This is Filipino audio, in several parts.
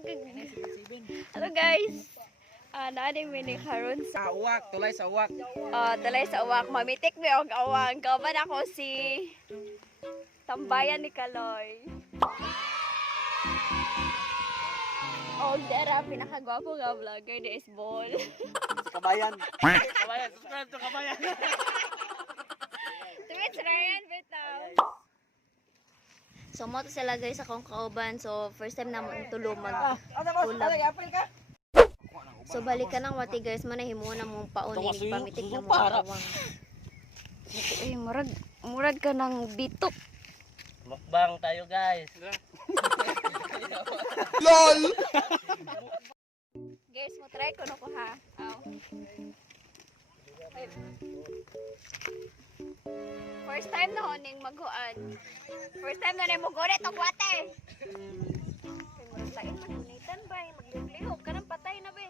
Hello guys. Naading mini karon Sa uwak, tulay sa uwak. talay sa uwak. Mamitik mi og awang. Kauban ako si Tambayan ni Kaloy. Og dera pinakagwapo nga vlogger ni Isbol. Kabayan. Kabayan, subscribe to Kabayan. Tweets na yan, bitaw. So mo to sila guys akong kauban. So first time na mo tulo mag ulab. So balikan ng wati guys, manahimuon na mong paunin pamitik na mo awang. Eh murag ka ng bitok. Mukbang tayo guys. LOL! Guys, mo try ko ko ha. Aw. First time na honing maghuan. First time na ning mugurit og wate. Lain magunitan ba, maglihok kanang patay na be.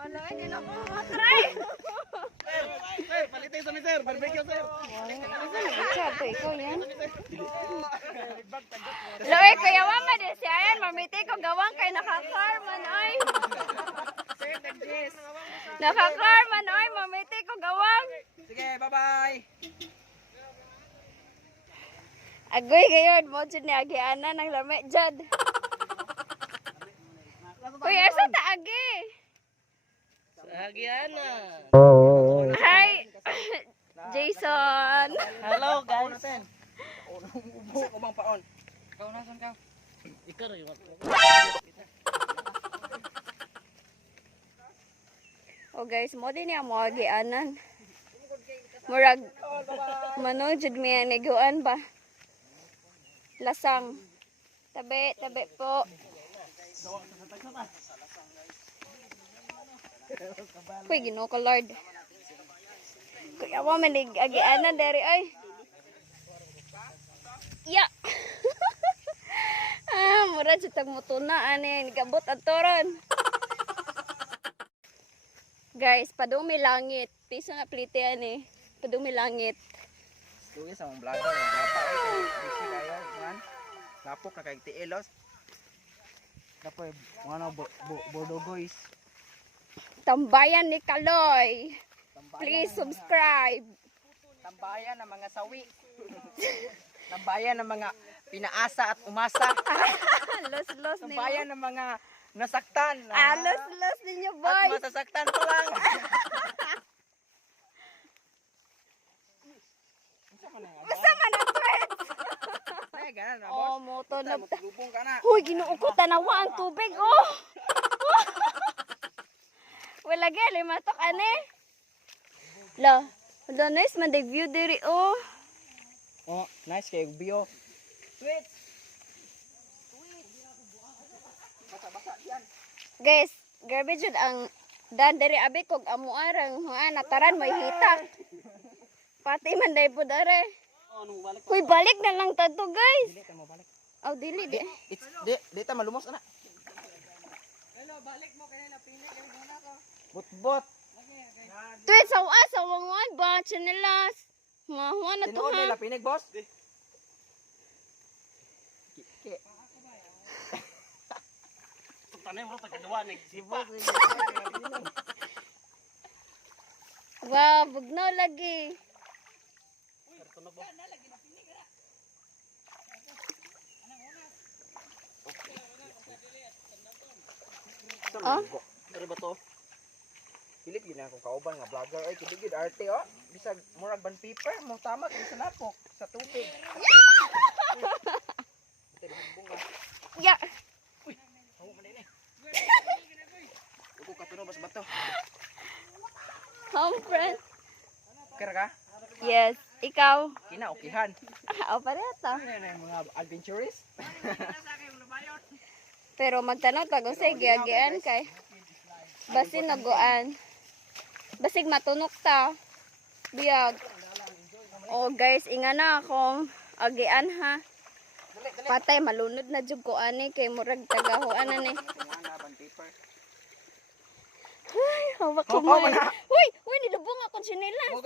Ano ay din ako matry. Sir, palitin sa mi sir. Barbecue sir. Sabi ko yan. Loy, kuya mama de siya yan. Mamiti ko gawang kay nakakarman ay. Nakakarman ay. Mamiti ko gawang. Sige, bye-bye. Agoy gayon. Mo dyan ni agiana ng lami dyan. Kuya, sa taagi. Hagiana. Hi, Jason. Hello guys. Ubo ko bang paon. Ikaw nasan ka? Ikaw rin. Oh guys, mo din niya mo agianan. Murag manojud mi niguan ba? Lasang. Tabi po. Kuy Ginoo ko Lord. Kuya mo manig agianan dere ay. Ya. Murag sa tagmutuna ani gabot atoron. Guys, padumi langit. Piso na plite ani. Padumi langit. Tuwi sa mong vlogger. Dapat ay busy kayo. Man. Lapok na kay Tielos. Dapat mga bodo guys. Tambayan ni Kaloy. Please subscribe. Tambayan ng mga sawi. Tambayan ng mga pinaasa at umasa. Los ni mo. Tambayan ng mga nasaktan. Los ninyo At boy. masasaktan pa lang. Basta man ang threat. Ay, ganun na, Oh, boss. mo to na. Lubong ka na. Huy, Ginoo ko tanawa ang tubig oh. Wala gali matok ane. La, nice man the view diri oh. Oh, nice kay bio. Sweet. Basa-basa diyan. Guys, grabe jud ang dan diri abi kog amuarang nataran may hitak. Pati man dai po dare. Huy, balik na lang tato guys. Dili ta mo balik. Oh, dili di. Di ta malumos ana. Hello, balik mo kay na pinay kay muna ko. Bot-bot. Tweet sa wangwan ba chinelas. Mahuwa na to Tinuod ha. nila pinig, boss. Tanay mo tagaduwa ni Sibo. Wow, bugnaw lagi. Oh? Dari ba to? Pilip gid akong kauban nga vlogger ay kilig gid arte oh. Bisag murag ban paper mo tama kung sa napok sa tubig. Ya. Hawo man ini. Ugo ka tuno bas bato. Home friend. Kira ka? Yes. Ikaw. Kinaukihan. O pareta. Ano yung mga adventurous? Pero magtanaw tag usay giagian kay basin naguan. Basig matunok ta. Biyag. Oh guys, inga na akong agian ha. Patay malunod na jud ko ani kay murag tagahuan na ni. Ay, hawak ko man. Uy, nilubong akong sinelas.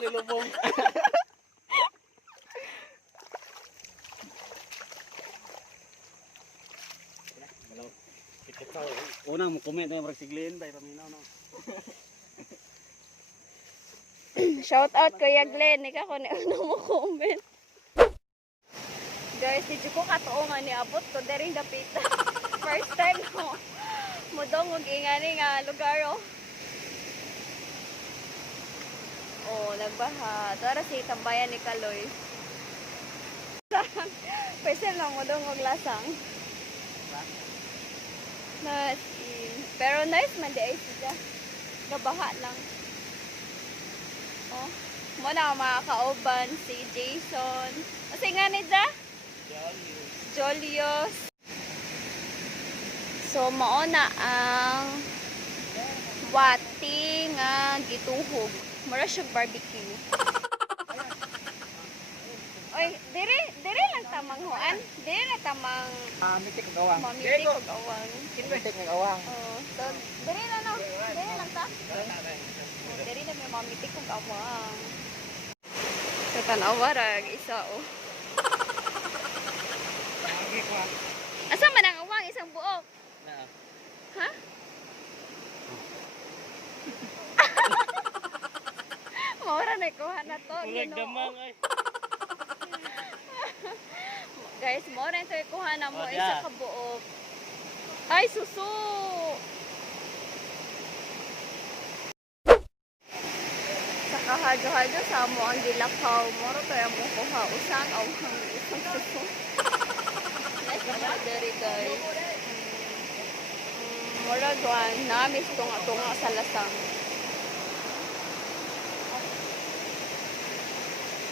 Nilubong. Unang mo comment na yung siglin ba paminaw no. Shout out Kuya Glenn, ikaw ko na unang mo comment. Guys, di ko katuungan ni abot to diri dapita. First time ko mudong og ingani nga lugar oh. Oh, nagbaha. Tara si tambayan ni Kaloy. First time lang mudong og lasang. Pero nice man di ay siya. Nabaha lang. Oh, mo na mga kauban si Jason. Kasi nga ni dya? Jolios. So mao na ang wati nga gituhog. Mura siya barbecue. Oy, dire lang tamang huan. Dire na tamang Mitik ko gawang. mamiti ko gawang. Mitik ko gawang. Oh, so dire na no. Dire lang ta. Oh, dire na may mamiti ko gawang. Sa tanawarag isa oh. Asa man ang awang isang buok? Na. Ha? Maura na kuha na to. Ulag Ginoo. damang ay. Guys, maura ito kuha na mo Oh, isa yeah. ka buok. Ay, susu! Sa kahadyo-hadyo sa mo ang dilakaw. Maura to yung mong kuha. Usang awang isang susu. Nice na diri guys. Maura doon. Namis tunga-tunga sa lasang.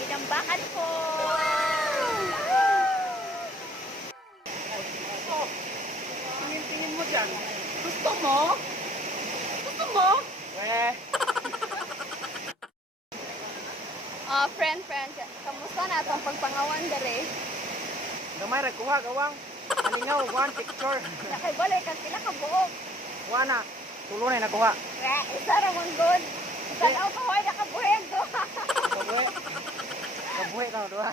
Pinambakan ko! Tingin mo dyan. Gusto mo? Gusto mo? Friend, kamusta na itong pagpangawan dere? Gamay ra kuha gawang. Alingaw one picture. Nakibalik ka sila ka buok. Kuha na. Tulo na nakuha. Isa ramon good. Tanaw ka hoy nakabuheg do. Kabuhi. Kabuhi ka doha.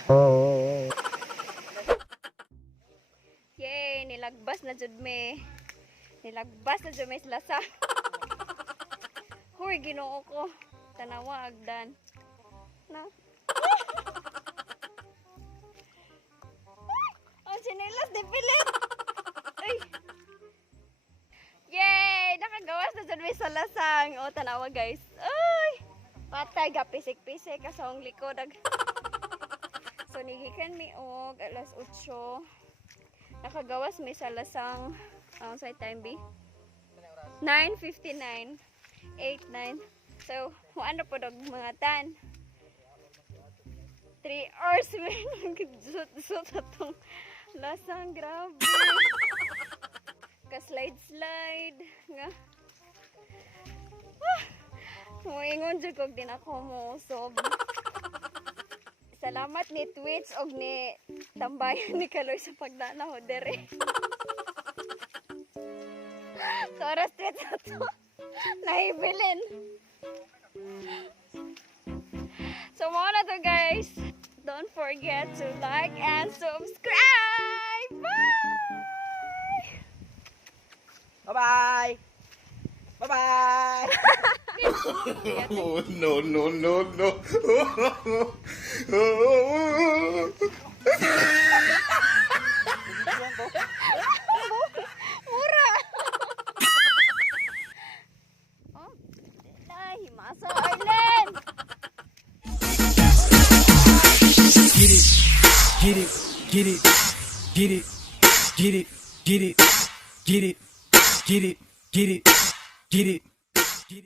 Yay, nilagbas na jud me. Nilagbas na jud me sa lasa. Hoy, Ginoo ko. Tanawa agdan. Na. Ang sinelas di pilit. Ay. Yay! Nakagawas na jud me sa lasang. O, tanawa guys. Ay! Patay, gapisik-pisik kasong likod. So, nigikan mi og alas 8. Nakagawas mi sa lasang. Sa time B? 9:59. 8:09. So, ano po dog mga tan? 3 hours mi nag-sut atong lasang. Grabe. Ka-slide nga. Muingon jud kog din ako mo sob. Salamat ni Twitch og ni tambayan ni Kaloy sa pagdanaw dere. Soras Twitch ato. Nahibilin. So mo na to guys. Don't forget to like and subscribe. Bye! Bye-bye. Bye-bye. Oh, no, no, no, no. Mura! Oh, ay, masa Arlen! Get it, get it, get it, get it, get it, get it, get it, get it, get it, get it.